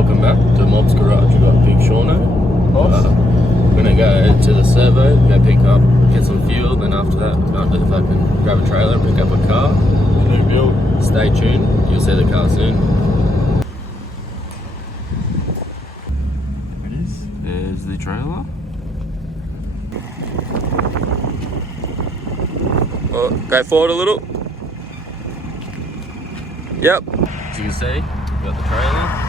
Welcome back to Mob's Garage. We've got Big Shauno. We're gonna go to the servo, go pick up, get some fuel, then after that, we're going to fucking grab a trailer, pick up a car. New build. Stay tuned, you'll see the car soon. It is. There's the trailer. Oh, go forward a little. Yep. As you can see, we've got the trailer.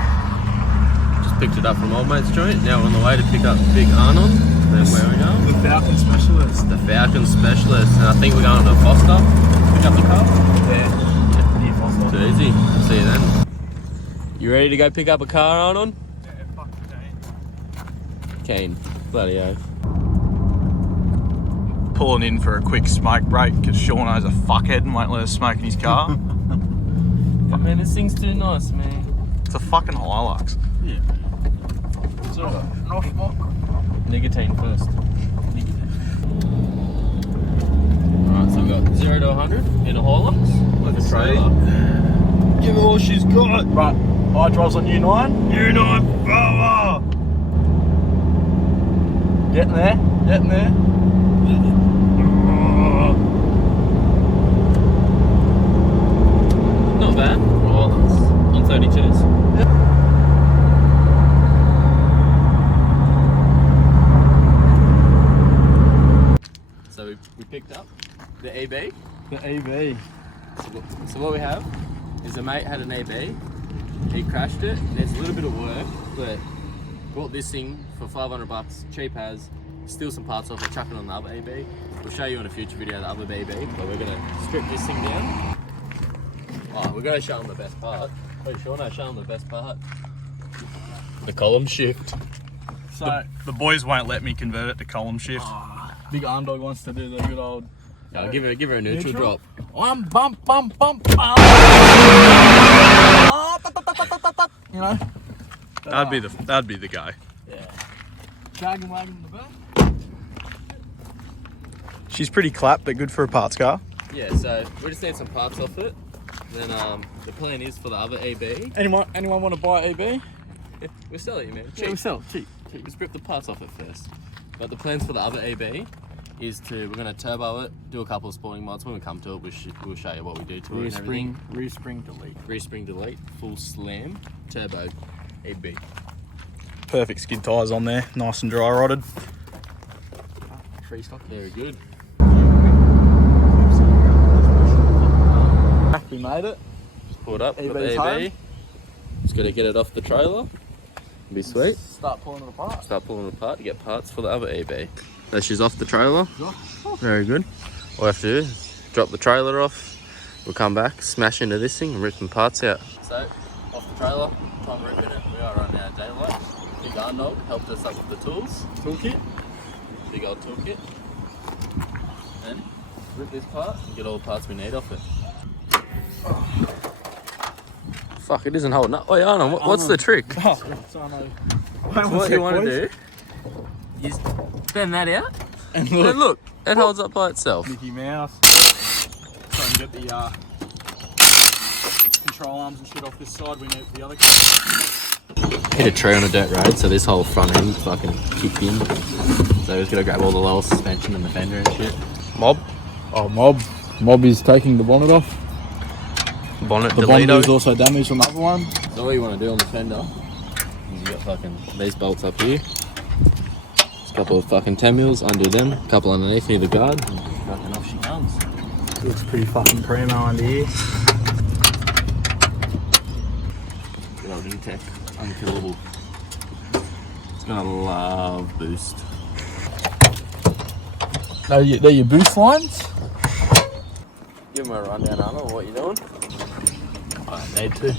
Just picked it up from old mate's joint. Now we're on the way to pick up Big Arnold. Then where we go? The Falcon Specialist. The Falcon Specialist. And I think we're going to Foster. Pick up the car. Yeah. Near Foster. Too easy. See you then. You ready to go pick up a car, Arnold? Yeah, fuck the Keen. Bloody oath. Pulling in for a quick smoke break because Shauno's a fuckhead and won't let us smoke in his car. Yeah, man, this thing's too nice, man. It's a fucking Hilux. Yeah. So, no smoke. Nicotine first. Alright, so we've got 0 to 100 in a Hilux with a trailer. Give her all she's got. Right, I drives on U9. U9 power! Getting there, getting there. Not bad. Well, on 32s. So we picked up the EB. The EV. So what we have is a mate had an EB. He crashed it. There's a little bit of work, but bought this thing for $500, cheap as. Steal some parts off it, chuck it on the other EB. We'll show you in a future video the other EB, but we're gonna strip this thing down. Oh, we're gonna show them the best part. Pretty sure no, show them the best part. The column shift. So the boys won't let me convert it to column shift. Big arm dog wants to do the good old. No, give her a neutral drop. Bump. You know. That'd be the guy. Yeah. Dragon wagon in the back. She's pretty clapped, but good for a parts car. Yeah, so we just need some parts off it. Then the plan is for the other EB. Anyone want to buy EB? Yeah, we'll sell it, man. Cheap. Yeah, we sell it cheap. Just rip the parts off it first. But the plans for the other EB is we're going to turbo it, do a couple of sporting mods. When we come to it, we'll show you what we do to it. Rear spring delete. Rear spring delete, full slam, turbo EB. Perfect skid tyres on there, nice and dry rotted. Free stock, very good. We made it. Just pull it up, got EB's the EB. home. Just got to get it off the trailer. Be sweet. Start pulling it apart. Start pulling it apart to get parts for the other EB. So she's off the trailer. Very good. All we have to do is drop the trailer off. We'll come back, smash into this thing and rip some parts out. So, off the trailer, time ripping it. We are on our daylight. Big Arnold helped us up with the tools. Toolkit. Big old toolkit. And rip this part and get all the parts we need off it. Fuck, it isn't holding up. Oh, yeah, Arnold, what's the trick? Oh, so What you want to do is bend that out and look, it holds up by itself. Mickey Mouse. Try and get the control arms and shit off this side. We need the other. Hit a tree on a dirt road, so this whole front end fucking kicked in. So we're just gonna grab all the lower suspension and the fender and shit. Mob? Oh, Mob is taking the bonnet off. Bonnet The bonnet is also damaged on the other one. So all you want to do on the fender is you got fucking these bolts up here. Just a couple of fucking 10 mils, undo them, a couple underneath near the guard, and fucking off she comes. Looks pretty fucking primo under here. Good old Intech, unkillable. It's gonna love boost. They're your boost lines? Give him a rundown, Arnold, what you doing? I need to.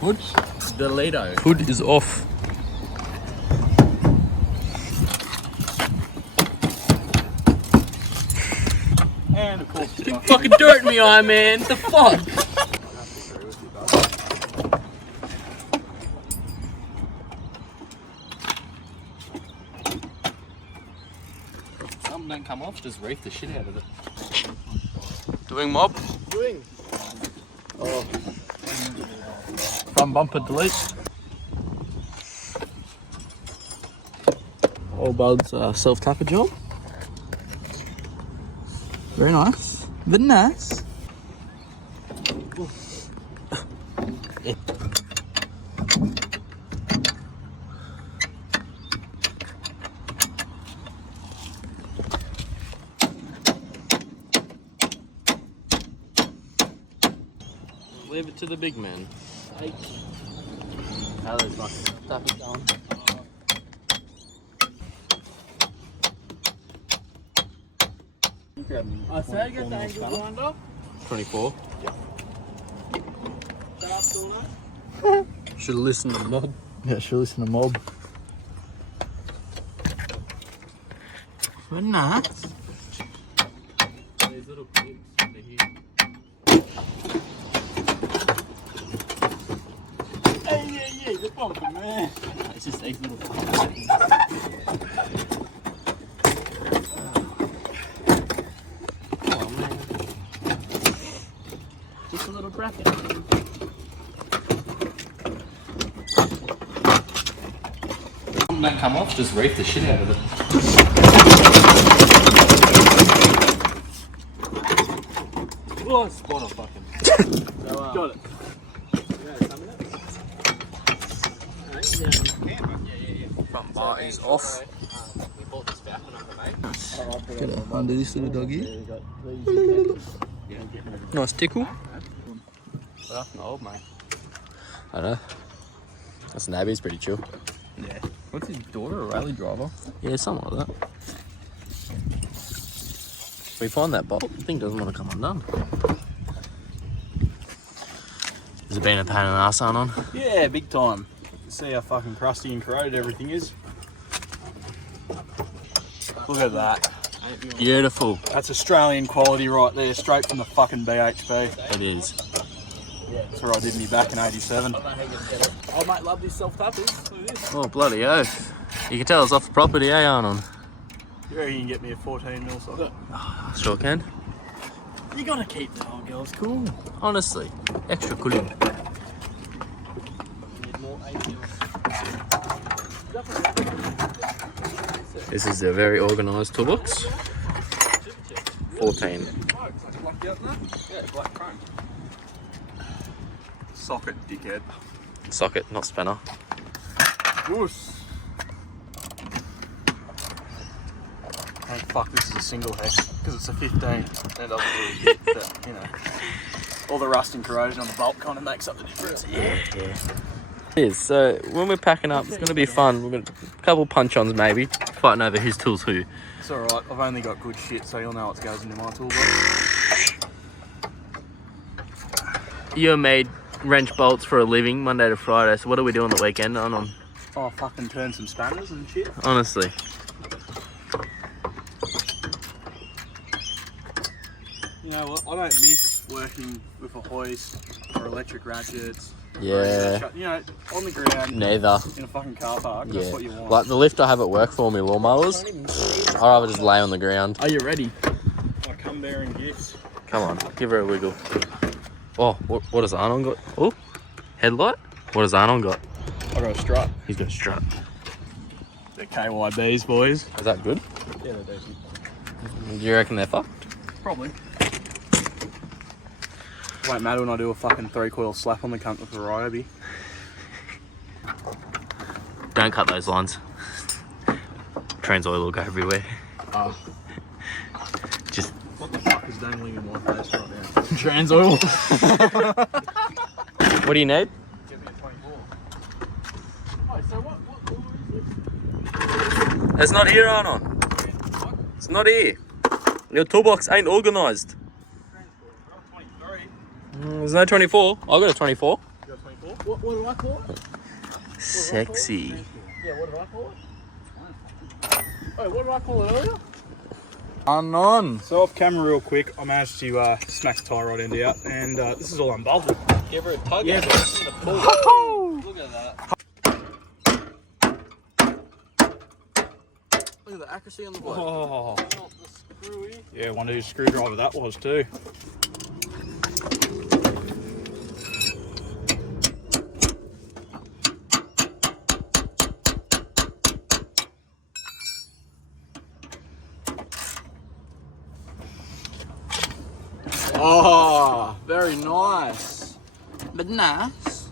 Hood? The Lido. Hood is off. me eye, man. The fuck? Something don't come off, just reef the shit out of it. Doing mob. Doing. Oh. Front bumper delete. All Bud's self-tapper job. Very nice. Very nice. Leave it to the big man. How those fucking tappers going? I say I get the angle grinder. 24. Should have listened to Mob. Yeah, should listen to Mob. Very nice. These little clips, they're here. Hey, you're bumping, man. It's just these little Oh man. Just a little bracket. Don't come off, just reef the shit out of it. Oh, spawn on fucking. So, got it. Front bar is off. We bought this falcon off the mate. Get it under this little doggy. Nice tickle. Fucking old, mate. I know. That's Nabby's pretty chill. Yeah. What's his daughter, a rally driver? Yeah, something like that. We find that bolt, the thing doesn't want to come undone. Has it been a pain in the ass on? Yeah, big time. See how fucking crusty and corroded everything is. Look at that. Beautiful. That's Australian quality right there, straight from the fucking BHP. It is. That's where I did me back in '87. I might love these self-tappers. Look at this. Oh, bloody oath. You can tell it's off the property, eh, Arnon? You reckon you can get me a 14mm socket? Sure can. You gotta keep the old girls cool. Honestly, extra cooling. This is a very organised toolbox. 14. Socket, dickhead. Socket, not spanner. Goose. Oh fuck, this is a single head because it's a 15 and it doesn't really hit, but you know, all the rust and corrosion on the bolt kind of makes up the difference. Yeah. It is. So when we're packing up, it's going to be fun. We're going to a couple punch-ons maybe, fighting over whose tool's who. It's alright, I've only got good shit, so you'll know what goes into my toolbox. You made wrench bolts for a living Monday to Friday, so what do we do on the weekend? On Oh, fucking turn some spanners and shit. honestly. You know what, I don't miss working with a hoist or electric ratchets. Yeah. You know, on the ground. Neither. In a fucking car park, Yeah. that's what you want. Like the lift I have at work for me lawnmowers, I'd rather just lay on the ground. Are you ready? I come bearing gifts. Come on, give her a wiggle. Oh, what has Arnon got? Oh, headlight? What has Arnon got? I got a strut. He's got a strut. The KYBs, boys. Is that good? Yeah, they're decent. Do you reckon they're fucked? Probably. Won't matter when I do a fucking 3-coil slap on the cunt with a Ryobi. Don't cut those lines. Trans oil will go everywhere. Oh. Just What the fuck is dangling in my face right now? Trans oil. what do you need? Give me a 24. Oh, so what oil is this? It's not here, Arnon. It's not here. Your toolbox ain't organised. There's no 24. I got a 24. You got 24? What do I call it? Sexy. Yeah, what did I call it? Oh, what did I call it earlier? On. So off camera real quick, I managed to smack the tie rod end out, and this is all unbolted. Give her a tug. Yeah. Look at that. Look at the accuracy on the bloke. Oh. Not the screwy. Yeah, wonder whose screwdriver that was too. Oh, very nice. But nice.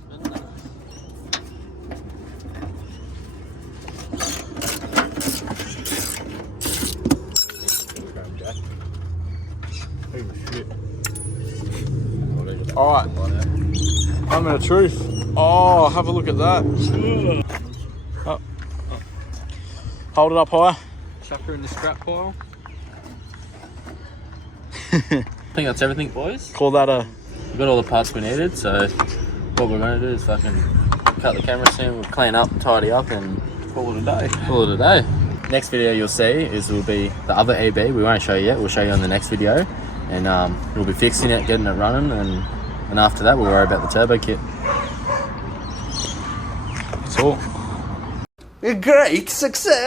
Alright. Moment of truth. Oh, have a look at that. Oh. Hold it up high. Chuck her in the scrap pile. I think that's everything, boys. Call that a... We've got all the parts we needed, so what we're going to do is fucking cut the camera soon, we'll clean up, tidy up, and call it a day. Call it a day. Next video you'll see will be the other EB. We won't show you yet, we'll show you on the next video. And we'll be fixing it, getting it running, and after that we'll worry about the turbo kit. That's all. A great success!